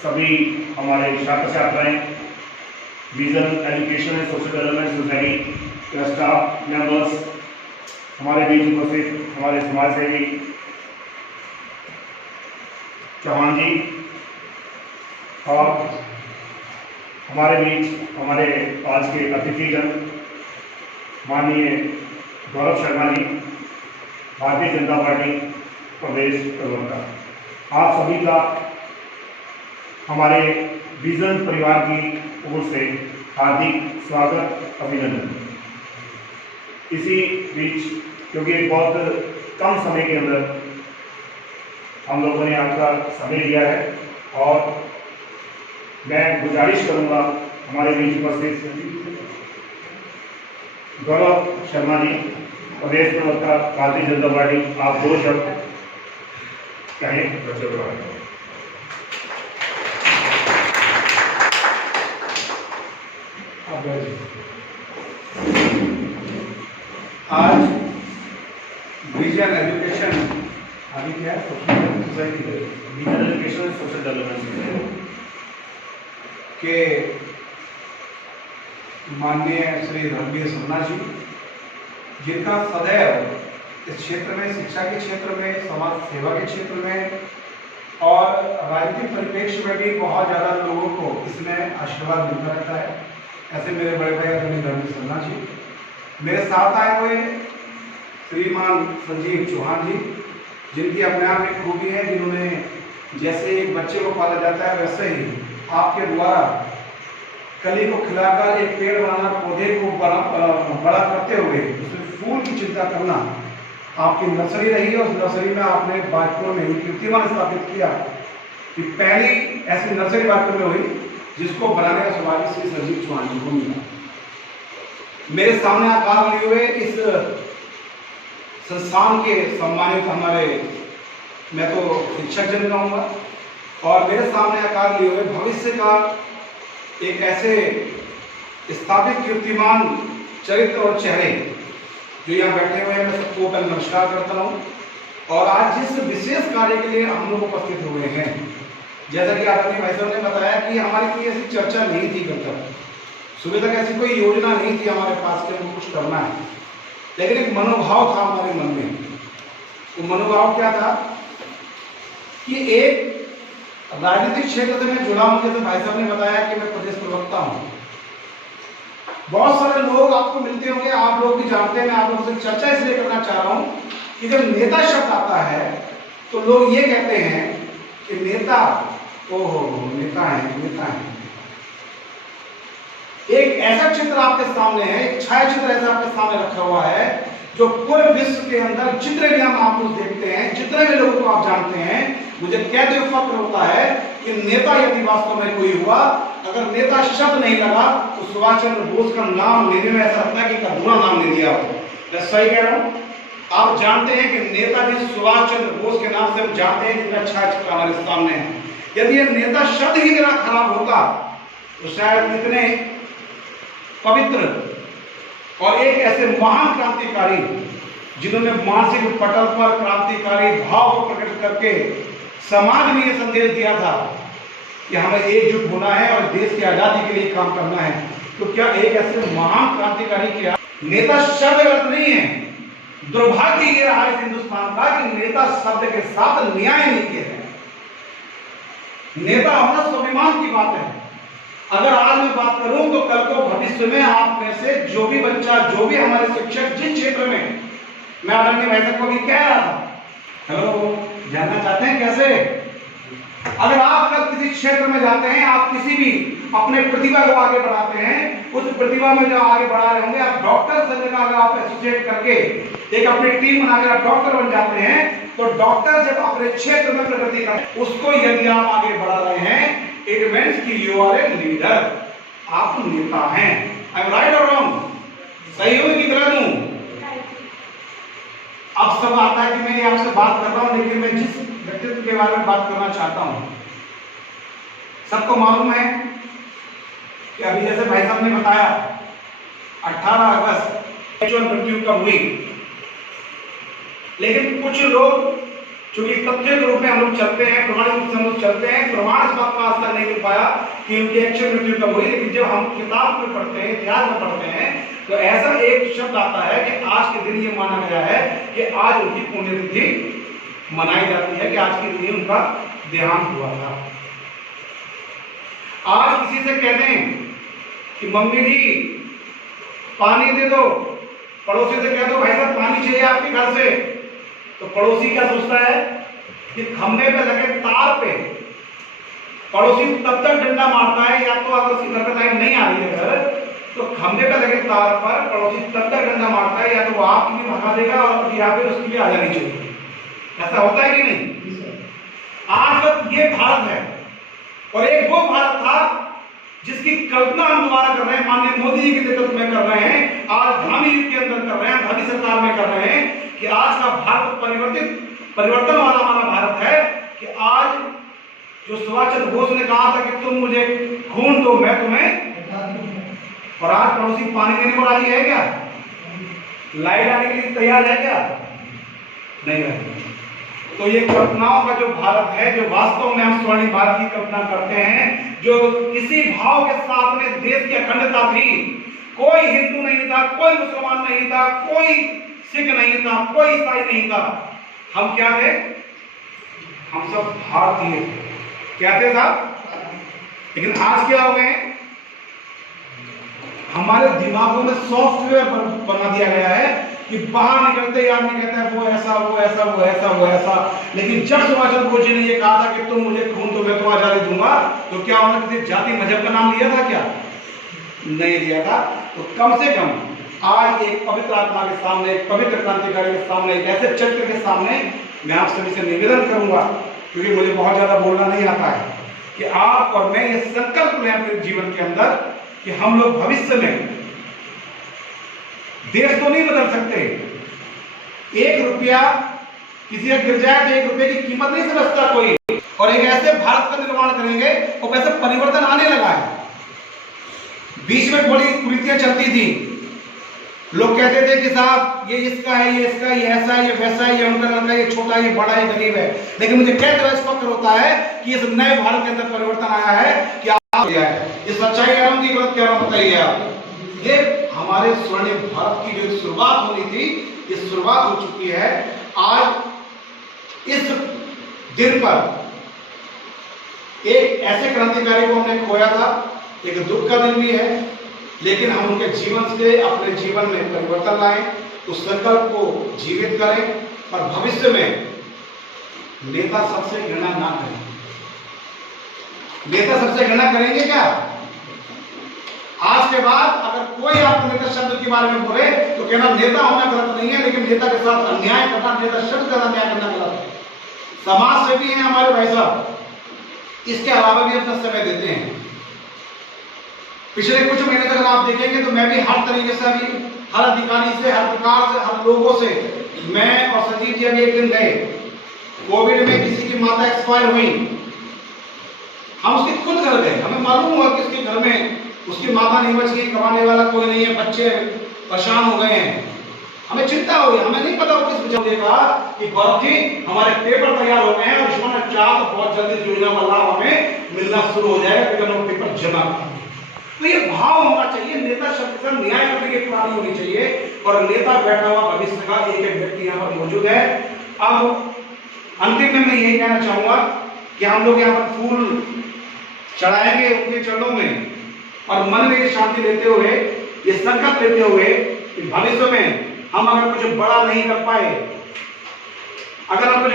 सभी हमारे छात्र छात्राएं, vision education and social development society के स्टाफ मेंबर्स, हमारे बीच उपस्थित हमारे समाज सेवी चौहान जी और हमारे बीच हमारे आज के अतिथिगण माननीय गौरव शर्मा जी, भारतीय जनता पार्टी प्रदेश प्रवक्ता, आप सभी का हमारे विजन परिवार की ओर से हार्दिक स्वागत, अभिनंदन। इसी बीच क्योंकि बहुत कम समय के अंदर हम लोगों ने आपका समय लिया है और मैं गुजारिश करूंगा हमारे बीच उपस्थित गौरव शर्मा जी, प्रदेश प्रवक्ता भारतीय जनता पार्टी, आप 2 शब्द कहें। आज विजन एजुकेशन अभी क्या है society vision education social development के माननीय श्री रणवीर शर्मा जी, जिनका सदैव इस क्षेत्र में, शिक्षा के क्षेत्र में, समाज सेवा के क्षेत्र में और राजनीतिक परिप्रेक्ष्य में भी बहुत ज़्यादा लोगों को इसमें आशीर्वाद मिलता रहता है। ऐसे मेरे बड़े भाई आदरणीय रणवीर शर्मा जी, मेरे साथ आए हुए श्रीमान संजीव चौहान जी, जिनकी अपने आप एक खूबी है, जिन्होंने जैसे एक बच्चे को पाला जाता है वैसे ही आपके द्वारा कली को खिलाकर एक पेड़ बनाना, पौधे को बड़ा करते हुए उसमें फूल की चिंता करना आपकी नर्सरी रही है। उस नर्सरी में आपने बाजपुर में कीर्तिमान स्थापित किया कि पहली ऐसी नर्सरी बाजपुर में हुई जिसको बनाने का सौभाग्य श्री संजीव चौहान जी को मिला। मेरे सामने आकार लिए हुए इस संस्थान के सम्मानित हमारे, मैं तो शिक्षक जन कहूँगा, और मेरे सामने आकार लिए हुए भविष्य का एक ऐसे स्थापित कीर्तिमान चरित्र और चेहरे जो यहाँ बैठे हुए हैं, मैं सबको पहले नमस्कार करता हूँ। और आज जिस विशेष कार्य के लिए हम लोग उपस्थित हुए हैं, जैसा कि आदरणीय भाई साहब ने बताया कि हमारी कोई ऐसी चर्चा नहीं थी कल तक, सुबह तक ऐसी कोई योजना नहीं थी हमारे पास कि हमको कुछ करना है, लेकिन एक मनोभाव था हमारे मन में। वो मनोभाव क्या था कि एक राजनीतिक क्षेत्र से मैं जुड़ा हूं, जैसे भाई साहब ने बताया कि मैं प्रदेश प्रवक्ता हूं। बहुत सारे लोग आपको मिलते होंगे, आप लोग भी जानते हैं, मैं आप लोगों से चर्चा इसलिए करना चाह रहा हूं कि जब नेता शब्द आता है तो लोग ये कहते हैं कि नेता, ओहो नेता है, नेता है। एक ऐसा चित्र आपके सामने है, एक छाया चित्र ऐसा आपके सामने रखा हुआ है जो पूरे विश्व के अंदर जितने भी हम आप लोग देखते हैं, जितने भी लोगों को आप जानते हैं, मुझे कहते हुए फक्र होता है कि नेता यदि वास्तव में कोई हुआ, अगर नेता शब्द नहीं लगा तो सुभाष चंद्र बोस का नाम लेने में ऐसा लगता है कि अधूरा नाम ले लिया हो। मैं सही कह रहा हूं? आप जानते हैं कि नेताजी सुभाष चंद्र बोस के नाम से हम जानते हैं, जिनका छाया चित्र हमारे सामने है। यदि यह नेता शब्द ही इतना खराब होता तो शायद इतने पवित्र और एक ऐसे महान क्रांतिकारी, जिन्होंने मानसिक पटल पर क्रांतिकारी भाव को प्रकट करके समाज में यह संदेश दिया था कि हमें एकजुट होना है और देश की आजादी के लिए काम करना है, तो क्या एक ऐसे महान क्रांतिकारी के नेता शब्द गलत नहीं है। दुर्भाग्य ये रहा है हिंदुस्तान का कि नेता शब्द के साथ न्याय नहीं किया है। नेता अपना स्वाभिमान की बात है। अगर आज मैं बात करूं तो कल को भविष्य में आप में से जो भी बच्चा, जो भी हमारे शिक्षक जिस क्षेत्र में, मैं आदरणीय भाई साहब को भी कह रहा था, हेलो, जानना चाहते हैं कैसे? अगर आप कल किसी क्षेत्र में जाते हैं, आप किसी भी अपने प्रतिभा को आगे बढ़ाते हैं, उस प्रतिभा में जो आगे बढ़ा रहे होंगे, आप डॉक्टर से का अगर आप एसोसिएट करके एक अपनी टीम बनाकर आप डॉक्टर बन जाते हैं, तो डॉक्टर जब अपने क्षेत्र में प्रगति करते, उसको यदि आप आगे बढ़ा रहे हैं, इट मीन्स कि यू आर ए लीडर, आप नेता हैं। आई एम राइट और रॉन्ग? सही हूं कि गलत हूं? अब सब आता है कि मैं आपसे बात कर रहा हूं, लेकिन मैं जिस व्यक्तित्व के बारे में बात करना चाहता हूं, सबको मालूम है कि अभी जैसे भाई साहब ने बताया 18 अगस्त मृत्यु कब हुई, लेकिन कुछ लोग चूंकि तथ्य के रूप में हम लोग चलते हैं, प्रमाणिक रूप से हम लोग चलते हैं, प्रमाण इस बात का आज तक नहीं मिल पाया कि उनकी एक्शन मृत्यु कब हुई। लेकिन जब हम किताब में पढ़ते हैं, इतिहास में पढ़ते हैं, तो ऐसा एक शब्द आता है कि आज के दिन ये माना गया है कि आज उनकी पुण्यतिथि मनाई जाती है, कि आज के दिन उनका देहांत हुआ था। आज किसी से कह दें कि मम्मी जी पानी दे दो, पड़ोसी से कह दो भाई साहब पानी चाहिए आपके घर से, तो पड़ोसी क्या सोचता है कि खंभे पे लगे तार पे पड़ोसी तब तक डंडा मारता है, या तो अगर उसकी घर पे लाइन नहीं आ रही है घर, तो खंभे पे लगे तार पर पड़ोसी तब तक डंडा मारता है, या तो वो आपकी भी भगा देगा और या फिर उसकी भी आ जानी चाहिए। ऐसा होता है कि नहीं? आज तक ये भारत है, और एक वो भारत था जिसकी कल्पना हम दोबारा कर रहे हैं, माननीय मोदी जी के नेतृत्व में कर रहे हैं, आज धामी युग के अंदर कर रहे हैं, धामी सरकार में कर रहे हैं, कि आज का भारत परिवर्तन वाला हमारा भारत है। कि आज जो सुभाष चंद्र बोस ने कहा था कि तुम मुझे खून दो मैं तुम्हें, और आज पड़ोसी पानी देने को राजी है क्या? लाइट आने के लिए तैयार है क्या? नहीं है। तो ये कल्पनाओं का जो भारत है, जो वास्तव में हम स्वर्णिम भारत की कल्पना करते हैं, जो किसी भाव के साथ में देश की अखंडता थी, कोई हिंदू नहीं था, कोई मुसलमान नहीं था, कोई सिख नहीं था, कोई ईसाई नहीं था, हम क्या थे? हम सब भारतीय थे। क्या थे साहब? लेकिन आज क्या हो गए? हमारे दिमागों में सॉफ्टवेयर बना दिया गया है कि बाहर निकलते ही आदमी कहता है वो ऐसा वो ऐसा वो ऐसा वो ऐसा। लेकिन जब सुभाष चंद्र बोस जी ने ये कहा था कि तुम मुझे खून दो मैं तुम्हें आजादी दूंगा, तो क्या उन्होंने किसी जाति मजहब का नाम लिया था? क्या नहीं लिया था। तो कम से कम आज एक पवित्र आत्मा के सामने, एक पवित्र क्रांतिकारी के सामने, एक ऐसे चरित्र के सामने मैं आप सभी से निवेदन करूंगा, क्योंकि मुझे बहुत ज्यादा बोलना नहीं आता है, कि आप और मैं ये संकल्प लें अपने जीवन के अंदर कि हम लोग भविष्य में देश तो नहीं बदल सकते। 1 रुपया किसी का गिर जाए तो 1 रुपये की कीमत नहीं समझता कोई, और एक ऐसे भारत का निर्माण करेंगे और वैसे परिवर्तन आने लगा है। बीच में बड़ी कुरीतियां चलती थी, लोग कहते थे कि साहब ये इसका है, ये इसका, ये ऐसा है, ये वैसा है, ये उनका लड़का, ये छोटा है, ये बड़ा है, गरीब है। लेकिन मुझे कहते हुए फक्र होता है कि इस नए भारत के अंदर परिवर्तन आया है कि आप ये सच्चाई कह रहा हूं कि गलत कह रहा हूं बताइए आप। ये हमारे स्वर्णिम भारत की जो शुरुआत होनी थी, ये शुरुआत हो चुकी है। आज इस दिन पर एक ऐसे क्रांतिकारी को हमने खोया था, एक दुख का दिन भी है, लेकिन हम उनके जीवन से अपने जीवन में परिवर्तन लाएं, उस संकल्प को जीवित करें, और भविष्य में नेता सबसे घृणा ना करें। नेता सबसे घृणा करेंगे क्या? आज के बाद अगर कोई आपको नेता शब्द के बारे में बोले तो कहना नेता होना गलत नहीं है, लेकिन नेता के साथ अन्याय करना, नेता शब्द का अन्याय करना गलत है। समाज सेवी हैं हमारे भाई साहब, इसके अलावा भी अपना समय देते हैं। पिछले कुछ महीने तक आप देखेंगे तो मैं भी हर तरीके से, अभी हर अधिकारी से, हर प्रकार से, हर लोगों से, मैं और सजीव जी अभी एक दिन गए, कोविड में किसी की माता एक्सपायर हुई, हम उसके खुद घर गए, हमें मालूम हुआ कि उसके घर में उसकी माता नहीं बच गई, कमाने वाला कोई नहीं है, बच्चे परेशान हो गए हैं, हमें चिंता हो गई। हमें नहीं पता किस वजह से कहा कि गौरव जी हमारे पेपर तैयार हो गए हैं और ईश्वर ने चाहा तो बहुत जल्दी इस योजना का लाभ हमें मिलना शुरू हो जाएगा, क्योंकि हम पेपर जमा करेंगे। तो ये भाव होना चाहिए, नेता शब्द का न्याय करने की पुरानी होनी चाहिए, और नेता बैठा हुआ भविष्य का एक एक व्यक्ति यहाँ पर मौजूद है। अब अंतिम में मैं यही कहना चाहूंगा कि हम लोग यहाँ पर फूल चढ़ाएंगे उनके चरणों में, और मन में ये शांति लेते हुए, ये संकल्प लेते हुए कि भविष्य में हम अगर कुछ बड़ा नहीं कर पाए, अगर हम कुछ